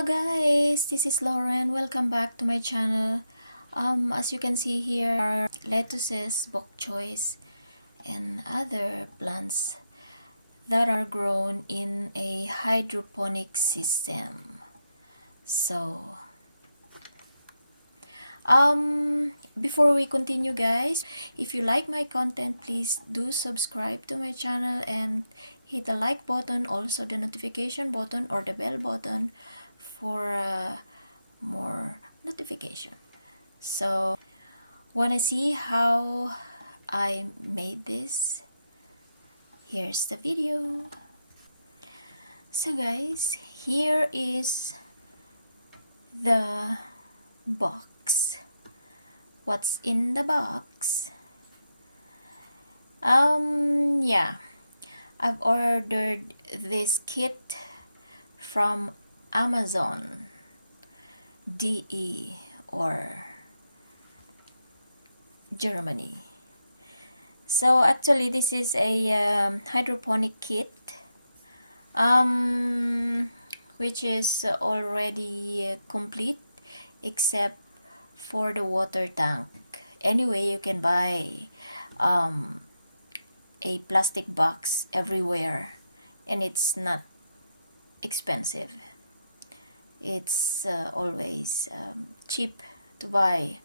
Hello guys, this is Lauren. Welcome back to my channel. As you can see here are lettuces, bok choys, and other plants that are grown in a hydroponic system. So, before we continue guys, if you like my content, please do subscribe to my channel and hit the like button, also the notification button or the bell button for more notification. So, wanna see how I made this? Here's the video. So guys, here is the box. What's in the box? Yeah, I've ordered this kit from Amazon DE or Germany. So actually this is a hydroponic kit which is already complete except for the water tank. Anyway, you can buy a plastic box everywhere and it's not expensive. It's always cheap to buy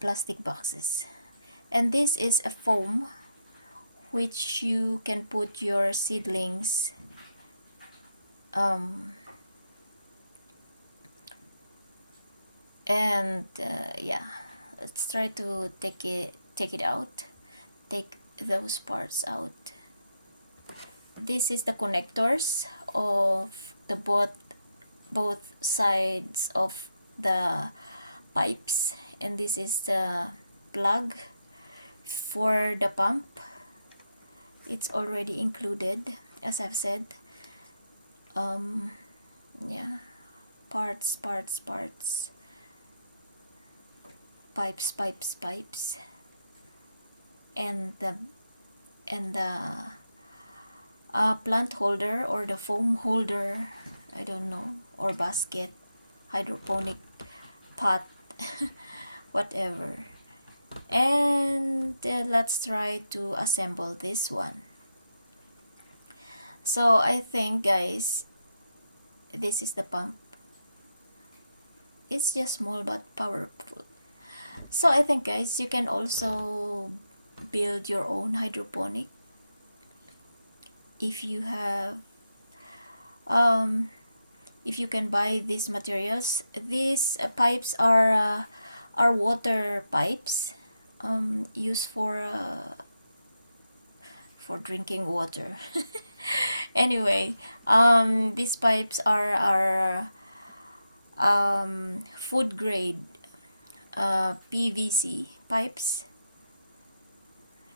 plastic boxes. And this is a foam which you can put your seedlings yeah, let's try to take it out, take those parts out. This is the connectors of the both sides of the pipes, and this is the plug for the pump. It's already included, as I've said. Yeah, parts, pipes, and the plant holder or the foam holder, I don't know, or basket, hydroponic pot, whatever. And let's try to assemble this one. So I think guys, this is the pump. It's just small but powerful. So I think guys, you can also build your own hydroponic if you have if you can buy these materials. These pipes are water pipes used for drinking water. Anyway, these pipes are food grade PVC pipes,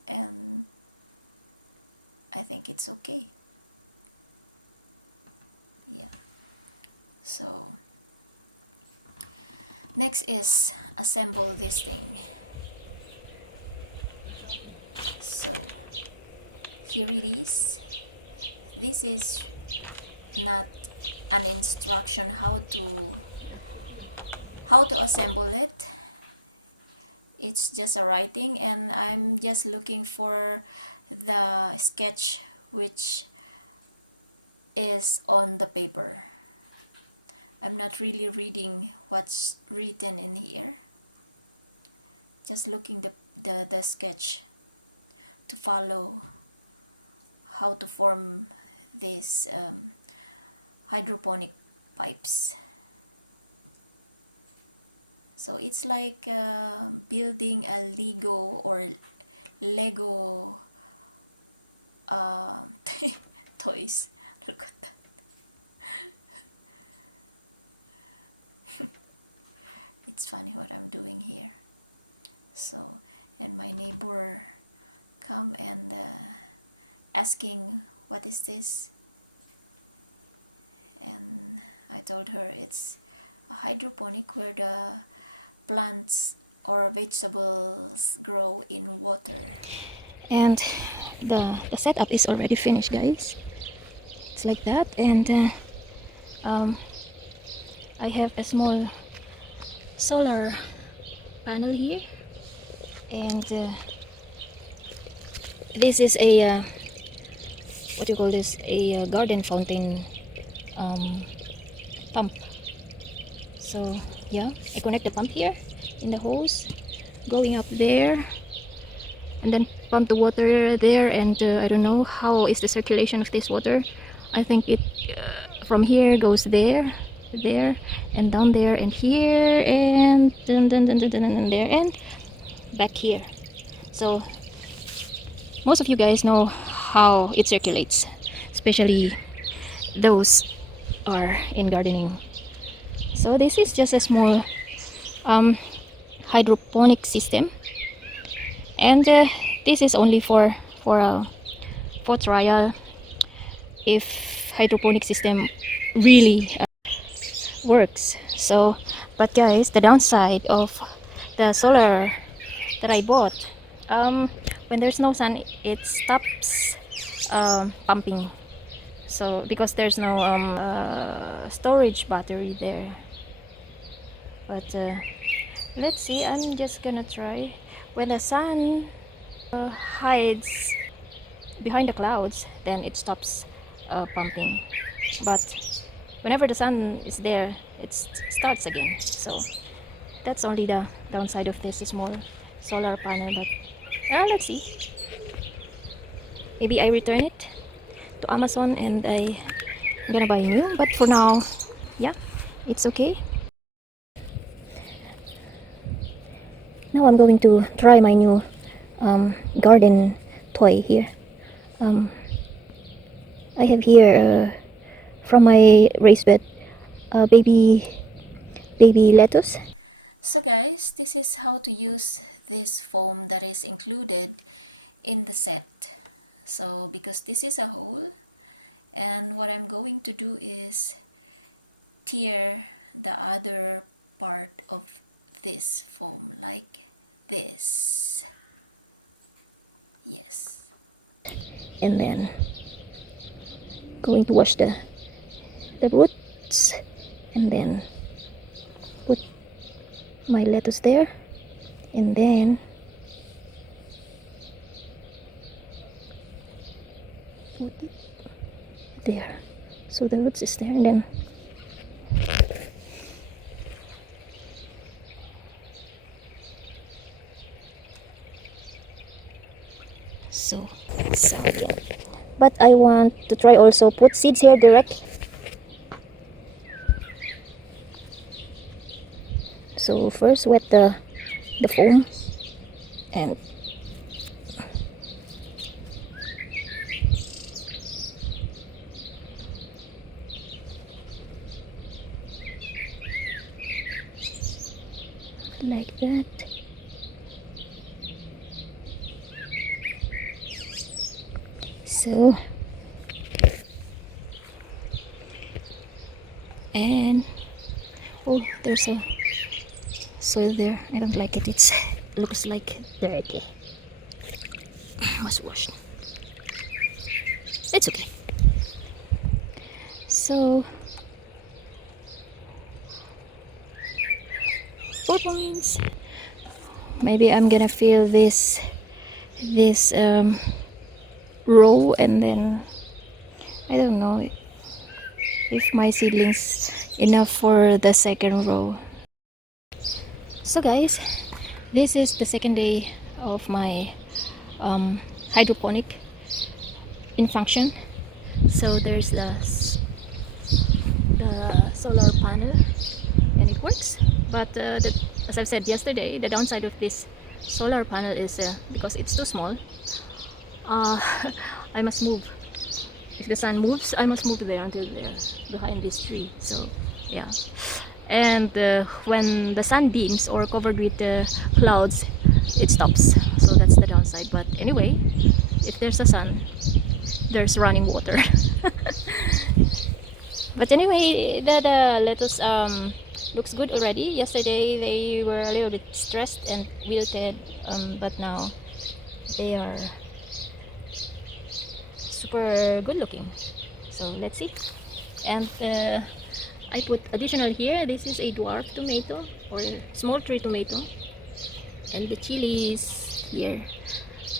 and I think it's okay. Yeah. So next is assemble this thing. So here it is. This is not an instruction how to assemble it. It's just a writing, and I'm just looking for the sketch which is on the paper. I'm not really reading what's written in here, just looking the sketch to follow how to form these hydroponic pipes. So it's like building a Lego toys. Look at that. It's funny what I'm doing here. So, and my neighbor come and asking what is this, and I told her it's a hydroponic where the plants or vegetables grow in water. And the setup is already finished guys. it's like that. And I have a small solar panel here, and this is a what do you call this, a garden fountain pump. So yeah, I connect the pump here in the hose going up there, and then pump the water there. And I don't know how is the circulation of this water. I think it from here goes there, there, and down there, and here, and then there, and back here. So most of you guys know how it circulates, especially those are in gardening. So this is just a small hydroponic system, and this is only for trial if hydroponic system really works. So but guys, the downside of the solar that I bought, when there's no sun, it stops pumping. So because there's no storage battery there. But let's see, I'm just gonna try. When the sun hides behind the clouds, then it stops pumping. But whenever the sun is there, it starts again. So that's only the downside of this small solar panel. But let's see, maybe I return it to Amazon and I'm gonna buy new. But for now, yeah, it's okay. Now I'm going to try my new garden toy here. I have here from my raised bed baby lettuce. So guys, this is how to use this foam that is included in the set. So because this is a hole, and what I'm going to do is tear the other part of this foam like this. Yes. And then going to wash the roots, and then put my lettuce there, and then put it there, so the roots is there, and then so again. But I want to try also put seeds here direct. So first wet the foam, and like that. So and oh, there's a soil there. I don't like it. It looks like dirty. Must wash. It's okay. So 4 points. Maybe I'm gonna fill this row, and then I don't know if my seedlings enough for the second row. So guys, this is the second day of my hydroponic in function. So there's the solar panel, and it works. But as I've said yesterday, the downside of this solar panel is because it's too small, I must move. If the sun moves, I must move there until there, behind this tree. So yeah, and when the sun beams or covered with clouds, it stops. So that's the downside. But anyway, if there's a sun, there's running water. But anyway, the lettuce looks good already. Yesterday they were a little bit stressed and wilted, but now they are super good looking. So let's see. And I put additional here. This is a dwarf tomato or small tree tomato, and the chili is here.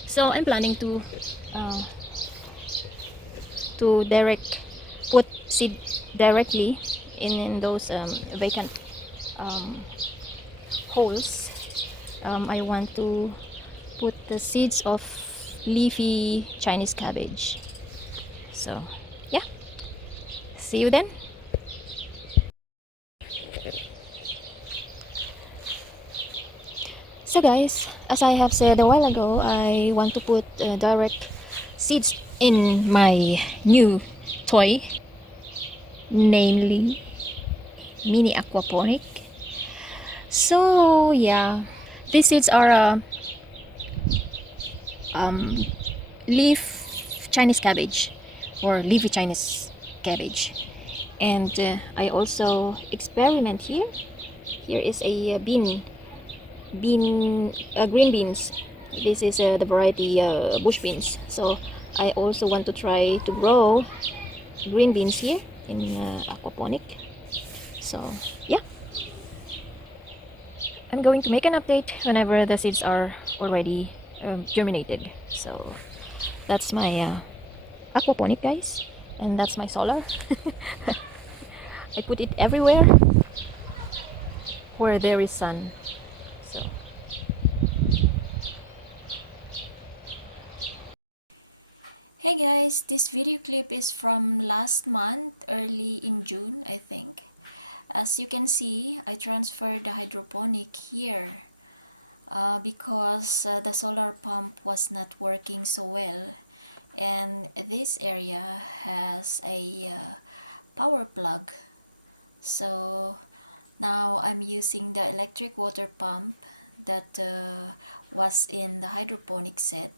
So I'm planning uh, to put seed directly in those vacant um, holes. I want to put the seeds of leafy Chinese cabbage. So yeah, see you then. So guys, as I have said a while ago, I want to put direct seeds in my new toy, namely mini aquaponic. So yeah, these seeds are um, leaf Chinese cabbage or leafy Chinese cabbage. And I also experiment here. Here is a green beans. This is the variety bush beans. So I also want to try to grow green beans here in aquaponic. So yeah, I'm going to make an update whenever the seeds are already germinated. So that's my aquaponic, guys, and that's my solar. I put it everywhere where there is sun. So hey guys, this video clip is from last month, early in June, I think. As you can see, I transferred the hydroponic here because the solar pump was not working so well, and this area has a power plug. So now I'm using the electric water pump that was in the hydroponic set.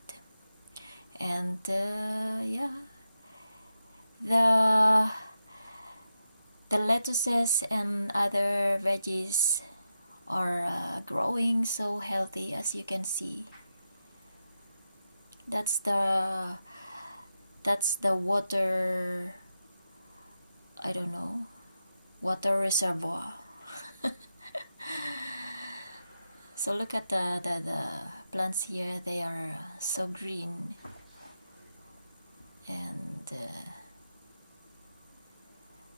And yeah, the the lettuces and other veggies are growing so healthy, as you can see. That's the water, I don't know, water reservoir. So look at the plants here. They are so green. And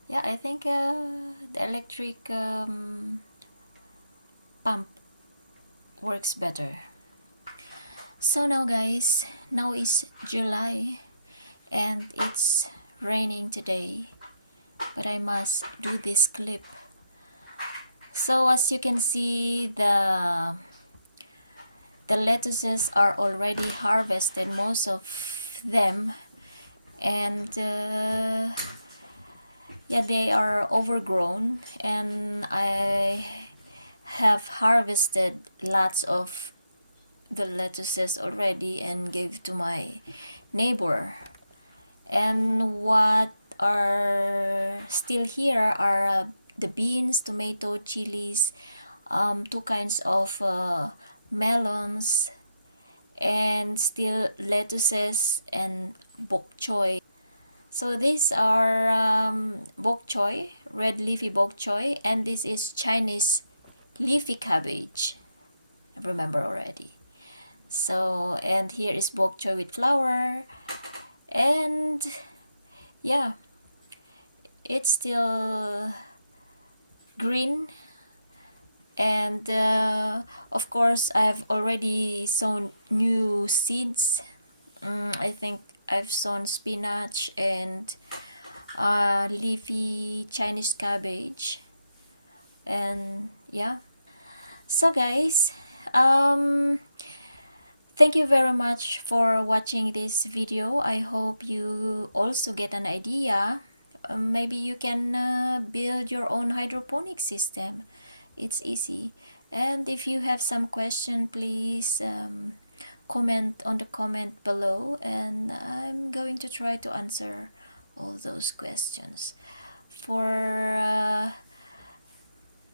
yeah, I think the electric pump works better. So now guys, now is July and it's raining today, but I must do this clip. So as you can see, the lettuces are already harvested, most of them, and yeah, they are overgrown, and I have harvested lots of the lettuces already and gave to my neighbor. And what are still here are the beans, tomato, chilies, two kinds of melons, and still lettuces and bok choy. So these are bok choy, red leafy bok choy, and this is Chinese leafy cabbage. I remember already. So, and here is bok choy with flour, and yeah, it's still green. And of course, I've already sown new seeds. I think I've sown spinach and leafy Chinese cabbage. And yeah, so guys, thank you very much for watching this video. I hope you also get an idea. Maybe you can build your own hydroponic system. It's easy. And if you have some question, please comment on the comment below, and I'm going to try to answer all those questions. For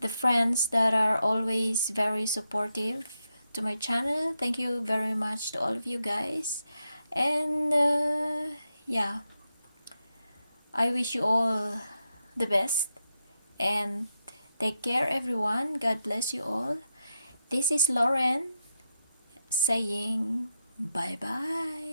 the friends that are always very supportive to my channel, thank you very much to all of you guys. And yeah, I wish you all the best and take care, everyone. God bless you all. This is Lauren saying bye bye.